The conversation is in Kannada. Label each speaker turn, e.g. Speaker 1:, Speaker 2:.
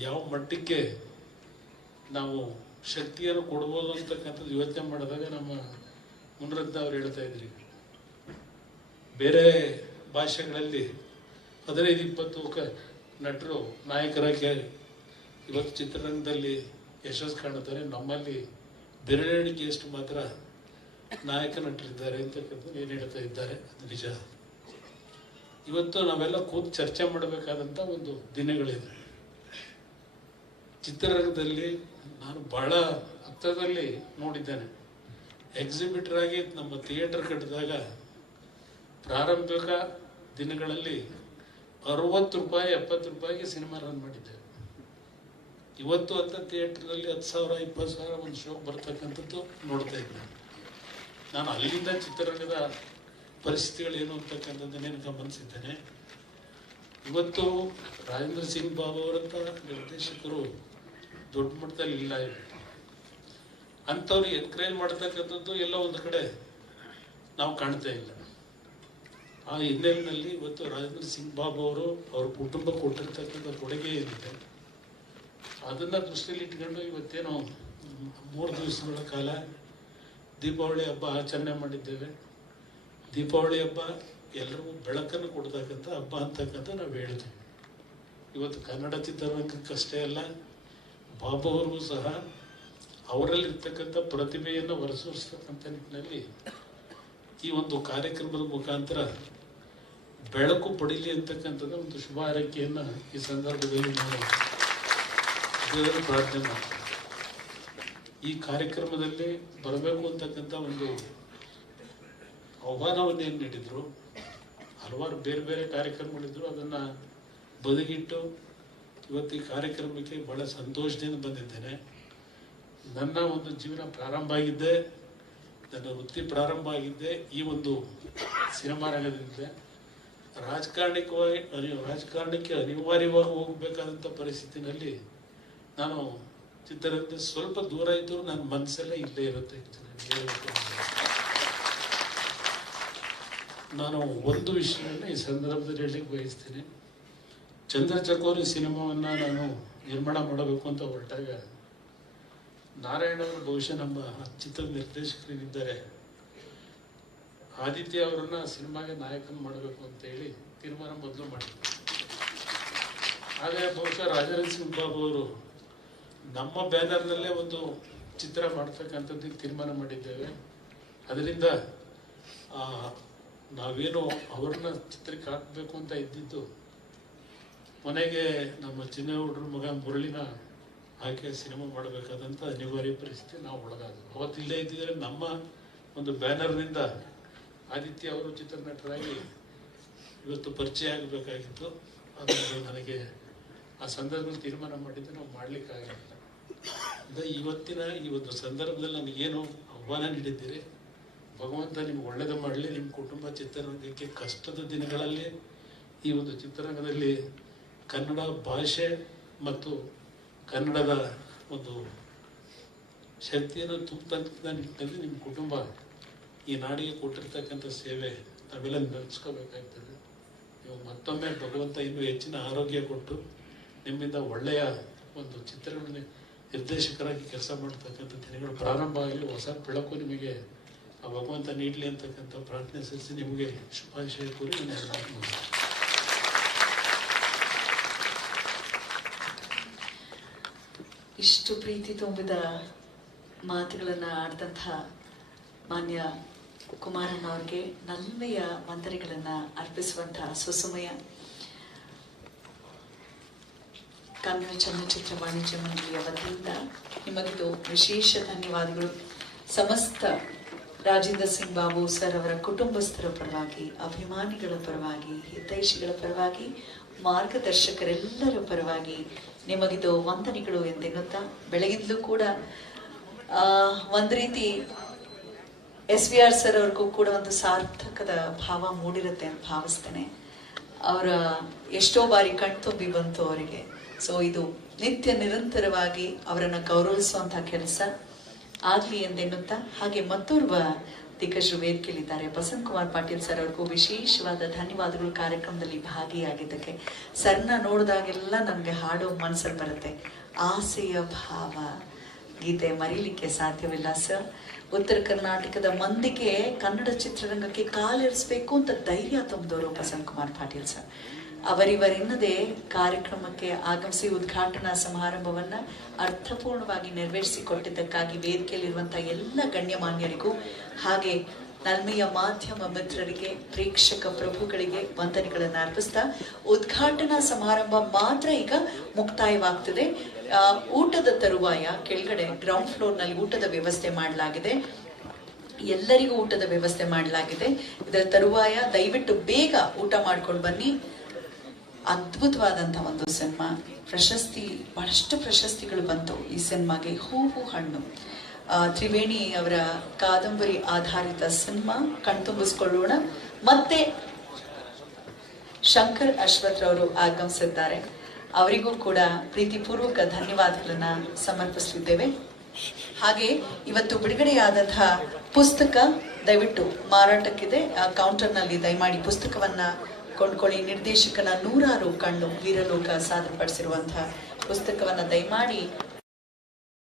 Speaker 1: ಯಾವ ಮಟ್ಟಕ್ಕೆ ನಾವು ಶಕ್ತಿಯನ್ನು ಕೊಡ್ಬೋದು ಅಂತಕ್ಕಂಥದ್ದು ಯೋಚನೆ ಮಾಡಿದಾಗ ನಮ್ಮ ಮುನರತ್ನ ಅವ್ರು ಹೇಳ್ತಾ ಇದ್ರಿ. ಬೇರೆ ಭಾಷೆಗಳಲ್ಲಿ ಹದಿನೈದು, ಇಪ್ಪತ್ತು ಕ ನಟರು, ನಾಯಕರಾಗಿ ಇವತ್ತು ಚಿತ್ರರಂಗದಲ್ಲಿ ಯಶಸ್ಸು ಕಾಣುತ್ತಾರೆ. ನಮ್ಮಲ್ಲಿ ಬೆರಳೆಣಿಕೆಯಷ್ಟು ಮಾತ್ರ ನಾಯಕ ನಟರಿದ್ದಾರೆ ಅಂತಕ್ಕಂಥದ್ದು ಏನು ಹೇಳ್ತಾ ಇದ್ದಾರೆ. ಅದು ನಿಜ. ಇವತ್ತು ನಾವೆಲ್ಲ ಕೂತು ಚರ್ಚೆ ಮಾಡಬೇಕಾದಂಥ ಒಂದು ದಿನಗಳಿದೆ ಚಿತ್ರರಂಗದಲ್ಲಿ ನಾನು ಬಹಳ ಹತ್ತದಲ್ಲಿ ನೋಡಿದ್ದೇನೆ. ಎಕ್ಸಿಬಿಟರ್ ಆಗಿ ನಮ್ಮ ಥಿಯೇಟರ್ ಕಟ್ಟಿದಾಗ ಪ್ರಾರಂಭಿಕ ದಿನಗಳಲ್ಲಿ ಅರವತ್ತು ರೂಪಾಯಿ, ಎಪ್ಪತ್ತು ರೂಪಾಯಿಗೆ ಸಿನಿಮಾ ರನ್ ಮಾಡಿದ್ದೇವೆ. ಇವತ್ತು ಅಂತ ಥಿಯೇಟ್ರಲ್ಲಿ ಹತ್ತು ಸಾವಿರ, ಇಪ್ಪತ್ತು ಸಾವಿರ ಒಂದು ಶೋ ಬರ್ತಕ್ಕಂಥದ್ದು ನೋಡ್ತಾ ಇದ್ದೆ ನಾನು ಅಲ್ಲಿಂದ ಚಿತ್ರರಂಗದ ಪರಿಸ್ಥಿತಿಗಳೇನು ಅಂತಕ್ಕಂಥದ್ದನ್ನೇನು ಗಮನಿಸಿದ್ದೇನೆ ಇವತ್ತು ರಾಜೇಂದ್ರ ಸಿಂಗ್ ಬಾಬು ಅವರಂತ ನಿರ್ದೇಶಕರು ದೊಡ್ಡ ಮಟ್ಟದಲ್ಲಿ ಇಲ್ಲ ಅಂಥವ್ರು ಎನ್ಕರೇಜ್ ಮಾಡ್ತಕ್ಕಂಥದ್ದು ಎಲ್ಲ ಒಂದು ಕಡೆ ನಾವು ಕಾಣ್ತಾ ಇಲ್ಲ. ಆ ಹಿನ್ನೆಲೆಯಲ್ಲಿ ಇವತ್ತು ರಾಜೇಂದ್ರ ಸಿಂಗ್ ಬಾಬು ಅವರು ಅವ್ರ ಕುಟುಂಬ ಕೊಟ್ಟಿರ್ತಕ್ಕಂಥ ಕೊಡುಗೆ ಏನಿದೆ, ಅದನ್ನ ದೃಷ್ಟಿಯಲ್ಲಿ ಇಟ್ಕೊಂಡು ಇವತ್ತೇನೋ ಮೂರು ದಿವಸಗಳ ಕಾಲ ದೀಪಾವಳಿ ಹಬ್ಬ ಆಚರಣೆ ಮಾಡಿದ್ದೇವೆ. ದೀಪಾವಳಿ ಹಬ್ಬ ಎಲ್ಲರಿಗೂ ಬೆಳಕನ್ನು ಕೊಡ್ತಕ್ಕಂಥ ಹಬ್ಬ ಅಂತಕ್ಕಂಥ ನಾವು ಹೇಳಿದ್ವಿ. ಇವತ್ತು ಕನ್ನಡ ಚಿತ್ರರಂಗಕ್ಕಷ್ಟೇ ಅಲ್ಲ ಬಾಬು ಅವರಿಗೂ ಸಹ ಅವರಲ್ಲಿರ್ತಕ್ಕಂಥ ಪ್ರತಿಭೆಯನ್ನು ಹೊರಸೂರಿಸ್ತಕ್ಕಂಥ ನಿಟ್ಟಿನಲ್ಲಿ ಈ ಒಂದು ಕಾರ್ಯಕ್ರಮದ ಮುಖಾಂತರ ಬೆಳಕು ಪಡೀಲಿ ಅಂತಕ್ಕಂಥದ್ದು ಒಂದು ಶುಭ ಹಾರೈಕೆಯನ್ನು ಈ ಸಂದರ್ಭದಲ್ಲಿ ನಾವು ಪ್ರಾರ್ಥನೆ ಮಾಡ್ತೀವಿ ಈ ಕಾರ್ಯಕ್ರಮದಲ್ಲಿ ಬರಬೇಕು ಅಂತಕ್ಕಂಥ ಒಂದು ಆಹ್ವಾನವನ್ನು ಏನು ನೀಡಿದ್ರು? ಹಲವಾರು ಬೇರೆ ಬೇರೆ ಕಾರ್ಯಕ್ರಮಗಳಿದ್ರು. ಅದನ್ನು ಬದಿಗಿಟ್ಟು ಇವತ್ತು ಈ ಕಾರ್ಯಕ್ರಮಕ್ಕೆ ಬಹಳ ಸಂತೋಷದಿಂದ ಬಂದಿದ್ದೇನೆ. ನನ್ನ ಒಂದು ಜೀವನ ಪ್ರಾರಂಭ ಆಗಿದ್ದೆ ನನ್ನ ವೃತ್ತಿ ಪ್ರಾರಂಭ ಆಗಿದ್ದೆ ಈ ಒಂದು ಸಿನಿಮಾ ರಂಗದಿಂದ ರಾಜಕಾರಣಿಕವಾಗಿ ಅನಿ- ರಾಜಕಾರಣಕ್ಕೆ ಅನಿವಾರ್ಯವಾಗಿ ಹೋಗಬೇಕಾದಂಥ ಪರಿಸ್ಥಿತಿನಲ್ಲಿ ನಾನು ಚಿತ್ರರಂಗದ ಸ್ವಲ್ಪ ದೂರ ಇದ್ದರೂ ನನ್ನ ಮನಸ್ಸಲ್ಲೇ ಇಲ್ಲೇ ಇರುತ್ತೆ ನಾನು ಒಂದು ವಿಷಯವನ್ನು ಈ ಸಂದರ್ಭದಲ್ಲಿ ಹೇಳಲಿಕ್ಕೆ ಬಯಸ್ತೀನಿ. ಚಂದ್ರ ಚಕೋರಿ ಸಿನಿಮಾವನ್ನ ನಾನು ನಿರ್ಮಾಣ ಮಾಡಬೇಕು ಅಂತ ಹೊರಟಾಗ ನಾರಾಯಣ ಅವರು ಬಹುಶಃ ನಮ್ಮ ಚಿತ್ರ ನಿರ್ದೇಶಕರಿದ್ದಾರೆ ಆದಿತ್ಯ ಅವರನ್ನ ಸಿನಿಮಾಗೆ ನಾಯಕನ ಮಾಡಬೇಕು ಅಂತ ಹೇಳಿ ತೀರ್ಮಾನ ಮೊದಲು ಮಾಡಿದ್ರು. ಆದರೆ ಬಹುಶಃ ರಾಜೇಂದ್ರ ಸಿಂಗ್ ಬಾಬು ಅವರು ನಮ್ಮ ಬ್ಯಾನರ್ನಲ್ಲೇ ಒಂದು ಚಿತ್ರ ಮಾಡ್ತಕ್ಕಂಥದ್ದು ತೀರ್ಮಾನ ಮಾಡಿದ್ದೇವೆ. ಅದರಿಂದ ನಾವೇನು ಅವ್ರನ್ನ ಚಿತ್ರಕ್ಕೆ ಹಾಕಬೇಕು ಅಂತ ಇದ್ದಿದ್ದು ಮನೆಗೆ ನಮ್ಮ ಚಿನ್ನ ಹುಡ್ರ ಮಗ ಮುರಳಿನ ಆಕೆ ಸಿನಿಮಾ ಮಾಡಬೇಕಾದಂಥ ಅನಿವಾರ್ಯ ಪರಿಸ್ಥಿತಿ ನಾವು ಒಳಗಾದವು. ಅವತ್ತು ಇಲ್ಲೇ ಇದ್ದಿದ್ರೆ ನಮ್ಮ ಒಂದು ಬ್ಯಾನರ್ನಿಂದ ಆದಿತ್ಯ ಅವರು ಚಿತ್ರನಟರಾಗಿ ಇವತ್ತು ಪರಿಚಯ ಆಗಬೇಕಾಗಿತ್ತು. ಅದನ್ನು ನನಗೆ ಆ ಸಂದರ್ಭದಲ್ಲಿ ತೀರ್ಮಾನ ಮಾಡಿದ್ದು ನಾವು ಮಾಡಲಿಕ್ಕಾಗಲಿಲ್ಲ ಅಂದರೆ ಇವತ್ತಿನ ಈ ಒಂದು ಸಂದರ್ಭದಲ್ಲಿ ನನಗೇನು ಆಹ್ವಾನ ನೀಡಿದ್ದೀರಿ? ಭಗವಂತ ನಿಮ್ಗೆ ಒಳ್ಳೇದು ಮಾಡಲಿ, ನಿಮ್ಮ ಕುಟುಂಬ ಚಿತ್ರರಂಗಕ್ಕೆ ಕಷ್ಟದ ದಿನಗಳಲ್ಲಿ ಈ ಒಂದು ಚಿತ್ರರಂಗದಲ್ಲಿ ಕನ್ನಡ ಭಾಷೆ ಮತ್ತು ಕನ್ನಡದ ಒಂದು ಶಕ್ತಿಯನ್ನು ತುಂಬತಕ್ಕಂಥ ನಿಟ್ಟಿನಲ್ಲಿ ನಿಮ್ಮ ಕುಟುಂಬ ಈ ನಾಡಿಗೆ ಕೊಟ್ಟಿರ್ತಕ್ಕಂಥ ಸೇವೆ ನಾವೆಲ್ಲ ನೆನೆಸ್ಕೋಬೇಕಾಗ್ತದೆ. ನೀವು ಮತ್ತೊಮ್ಮೆ ಭಗವಂತ ಇನ್ನೂ ಹೆಚ್ಚಿನ ಆರೋಗ್ಯ ಕೊಟ್ಟು ನಿಮ್ಮಿಂದ ಒಳ್ಳೆಯ ಒಂದು ಚಿತ್ರಗಳನ್ನ ನಿರ್ದೇಶಕರಾಗಿ ಕೆಲಸ ಮಾಡ್ತಕ್ಕಂಥ ದಿನಗಳು ಪ್ರಾರಂಭ ಆಗಲಿ, ಹೊಸ ಬೆಳಕು ನಿಮಗೆ ಆ ಭಗವಂತ ನೀಡಲಿ ಅಂತಕ್ಕಂಥ ಪ್ರಾರ್ಥನೆ ಸಲ್ಲಿಸಿ ನಿಮಗೆ ಶುಭಾಶಯ ಕೋರಿ ನಾನು
Speaker 2: ಇಷ್ಟು ಪ್ರೀತಿ ತುಂಬಿದ ಮಾತುಗಳನ್ನು ಆಡಿದಂಥ ಮಾನ್ಯ ಕುಮಾರಣ್ಣ ಅವ್ರಿಗೆ ನಲ್ಮೆಯ ವಂದನೆಗಳನ್ನು ಅರ್ಪಿಸುವಂತಹ ಸುಸಮಯ. ಕನ್ನಡ ಚಲನಚಿತ್ರ ವಾಣಿಜ್ಯ ಮಂಡಳಿಯ ವತಿಯಿಂದ ನಿಮಗಿದು ವಿಶೇಷ ಧನ್ಯವಾದಗಳು. ಸಮಸ್ತ ರಾಜೇಂದ್ರ ಸಿಂಗ್ ಬಾಬು ಸರ್ ಅವರ ಕುಟುಂಬಸ್ಥರ ಪರವಾಗಿ, ಅಭಿಮಾನಿಗಳ ಪರವಾಗಿ, ಹಿತೈಷಿಗಳ ಪರವಾಗಿ, ಮಾರ್ಗದರ್ಶಕರೆಲ್ಲರ ಪರವಾಗಿ ನಿಮಗಿದು ವಂದನೆಗಳು ಎಂದೆನ್ನುತ್ತಾ ಬೆಳಗಿದ್ಲು ಕೂಡ ಒಂದು ರೀತಿ ಎಸ್ ವಿ ಆರ್ ಸರ್ ಅವ್ರಿಗೂ ಕೂಡ ಒಂದು ಸಾರ್ಥಕದ ಭಾವ ಮೂಡಿರುತ್ತೆ ಅಂತ ಭಾವಿಸ್ತೇನೆ. ಅವರ ಎಷ್ಟೋ ಬಾರಿ ಕಣ್ತುಂಬಿ ಬಂತು ಅವರಿಗೆ. ಸೊ ಇದು ನಿತ್ಯ ನಿರಂತರವಾಗಿ ಅವರನ್ನು ಗೌರವಿಸುವಂತಹ ಕೆಲಸ ಆಗಲಿ ಎಂದೆನ್ನುತ್ತಾ ಹಾಗೆ ಮತ್ತೋರ್ವ ದಿಗ್ಗಜರು ವೇದಿಕೆಯಲ್ಲಿದ್ದಾರೆ ಬಸಂತ್ ಕುಮಾರ್ ಪಾಟೀಲ್ ಸರ್ ಅವ್ರಿಗೂ ವಿಶೇಷವಾದ ಧನ್ಯವಾದಗಳು. ಕಾರ್ಯಕ್ರಮದಲ್ಲಿ ಭಾಗಿಯಾಗಿದ್ದಕ್ಕೆ ಸರ್ನ ನೋಡಿದಾಗೆಲ್ಲ ನನಗೆ ಹಾಡೋ ಮನಸ್ಸಲ್ಲಿ ಬರುತ್ತೆ. ಆಸೆಯ ಭಾವ. ಗೀತೆ ಮರೀಲಿಕ್ಕೆ ಸಾಧ್ಯವಿಲ್ಲ ಸರ್. ಉತ್ತರ ಕರ್ನಾಟಕದ ಮಂದಿಗೆ ಕನ್ನಡ ಚಿತ್ರರಂಗಕ್ಕೆ ಕಾಲಿರಿಸಬೇಕು ಅಂತ ಧೈರ್ಯ ತುಂಬಿದವರು ಬಸಂತ್ ಕುಮಾರ್ ಪಾಟೀಲ್ ಸರ್. ಅವರಿವರೆನ್ನದೇ ಕಾರ್ಯಕ್ರಮಕ್ಕೆ ಆಗಮಿಸಿ ಉದ್ಘಾಟನಾ ಸಮಾರಂಭವನ್ನ ಅರ್ಥಪೂರ್ಣವಾಗಿ ನೆರವೇರಿಸಿಕೊಟ್ಟಿದ್ದಕ್ಕಾಗಿ ವೇದಿಕೆಯಲ್ಲಿರುವಂತಹ ಎಲ್ಲ ಗಣ್ಯಮಾನ್ಯರಿಗೂ ಹಾಗೆ ನಲ್ಮೆಯ ಮಾಧ್ಯಮ ಮಿತ್ರರಿಗೆ, ಪ್ರೇಕ್ಷಕ ಪ್ರಭುಗಳಿಗೆ ವಂದನೆಗಳನ್ನು ಅರ್ಪಿಸ್ತಾ ಉದ್ಘಾಟನಾ ಸಮಾರಂಭ ಮಾತ್ರ ಈಗ ಮುಕ್ತಾಯವಾಗ್ತದೆ. ಊಟದ ತರುವಾಯ ಕೆಳಗಡೆ ಗ್ರೌಂಡ್ ಫ್ಲೋರ್ನಲ್ಲಿ ಊಟದ ವ್ಯವಸ್ಥೆ ಮಾಡಲಾಗಿದೆ. ಎಲ್ಲರಿಗೂ ಊಟದ ವ್ಯವಸ್ಥೆ ಮಾಡಲಾಗಿದೆ. ಇದರ ತರುವಾಯ ದಯವಿಟ್ಟು ಬೇಗ ಊಟ ಮಾಡ್ಕೊಂಡು ಬನ್ನಿ. ಅದ್ಭುತವಾದಂತಹ ಒಂದು ಸಿನಿಮಾ. ಪ್ರಶಸ್ತಿ, ಬಹಳಷ್ಟು ಪ್ರಶಸ್ತಿಗಳು ಬಂತು ಈ ಸಿನಿಮಾಗೆ. ಹೂವು ಹಣ್ಣು. ತ್ರಿವೇಣಿ ಅವರ ಕಾದಂಬರಿ ಆಧಾರಿತ ಸಿನಿಮಾ ಕಣ್ತುಂಬಿಸ್ಕೊಳ್ಳೋಣ ಮತ್ತೆ ಶಂಕರ್ ಅಶ್ವಥ್ ರವರು ಆಗಮಿಸಿದ್ದಾರೆ. ಅವರಿಗೂ ಕೂಡ ಪ್ರೀತಿಪೂರ್ವಕ ಧನ್ಯವಾದಗಳನ್ನ ಸಮರ್ಪಿಸಲಿದ್ದೇವೆ ಹಾಗೆ ಇವತ್ತು ಬಿಡುಗಡೆಯಾದಂತಹ ಪುಸ್ತಕ ದಯವಿಟ್ಟು ಮಾರಾಟಕ್ಕಿದೆ. ಆ ಕೌಂಟರ್ನಲ್ಲಿ ದಯಮಾಡಿ ಪುಸ್ತಕವನ್ನ ಕೊಂಡ್ಕೊಳ್ಳಿ. ನಿರ್ದೇಶಕನ ನೂರಾರು ಕಣ್ಣು ವೀರಲೋಕ ಸಾಧನಪಡಿಸಿರುವಂತಹ ಪುಸ್ತಕವನ್ನ ದಯಮಾಡಿ